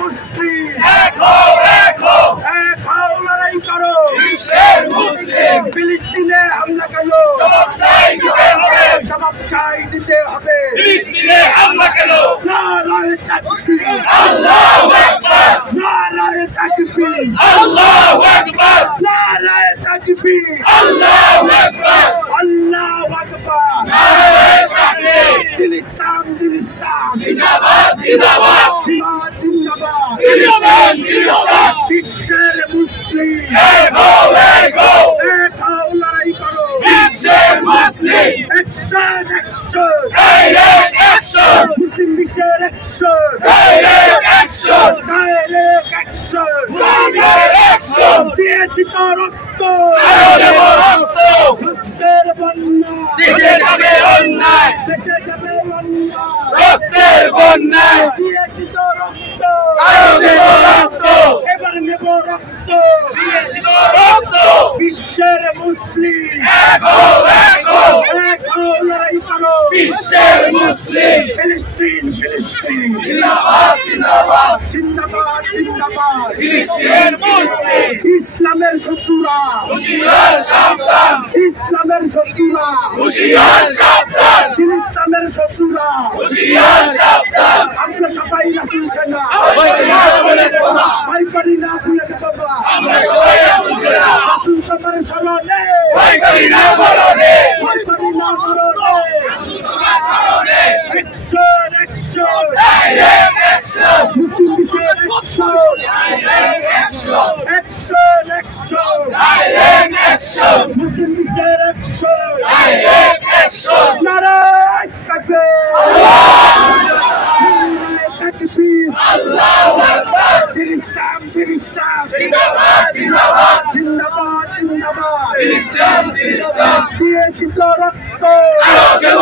মুসলিম এক হও লড়াই করো বিশ্বের মুসলিম ফিলিস্তিনে হামলা কেন জবাব চাই দিতে হবে জবাব চাই দিতে হবে ফিলিস্তিনে হামলা কেন নারায়ে তাকবীর আল্লাহু আকবার নারায়ে তাকবীর আল্লাহু আকবার নারায়ে তাকবীর আল্লাহু আকবার আল্লাহু আকবার নারায়ে তাকবীর দিন ইসলাম জিন্দাবাদ জিন্দাবাদ জিন্দাবাদ জিন্দাবাদ বিশ্বের মুসলিম এক হও লড়াই করো বিশ্বের মুসলিম অ্যাকশন ডাইরেক্ট অ্যাকশন মুসলিম বিশ্বের অ্যাকশন ডাইরেক্ট অ্যাকশন দিয়েছি তো রক্ত আরো দেব রক্ত রক্তের বন্যা দেশে যাবে অন্যায় দেশে যাবে অন্যায় রক্তের বন্যায় দিয়েছি তো রক্ত আরো দেব রক্ত এবার নেব রক্ত দিয়েছি তো রক্ত বিশ্বের মুসলিম এক হও লড়াই করো বিশ্বের মুসলিম ফিলিস্তিন জিন্দাবাদ জিন্দাবাদ জিন্দাবাদ ফিলিস্তিনের মুসলিম ইসলামের শত্রুরা হুঁশিয়ার সাবধান ইসলামের শত্রুরা হুঁশিয়ার সাবধান ইসলামের শত্রুরা হুঁশিয়ার সাবধান আমরা সবাই রাসূল সেনা ভয় করি না বলে বাবা ভয় করি না বলে বাবা আমরা সবাই রাসূল সেনা রাসূল তোমার শরণে ভয় করি না বলনে ভয় করি না শরণে তোমার শরণে অ্যাকশন ডাইরেক্ট অ্যাকশন মুসলিম বিশ্বের action direct action direct action মুসলিম বিশ্বের অ্যাকশন ডাইরেক্ট অ্যাকশন নারায়ে তাকবীর আল্লাহু আকবার দিন ইসলাম জিন্দাবাদ জিন্দাবাদ জিন্দাবাদ ফিলিস্তিন দিয়েছি তো রক্ত আরো দেব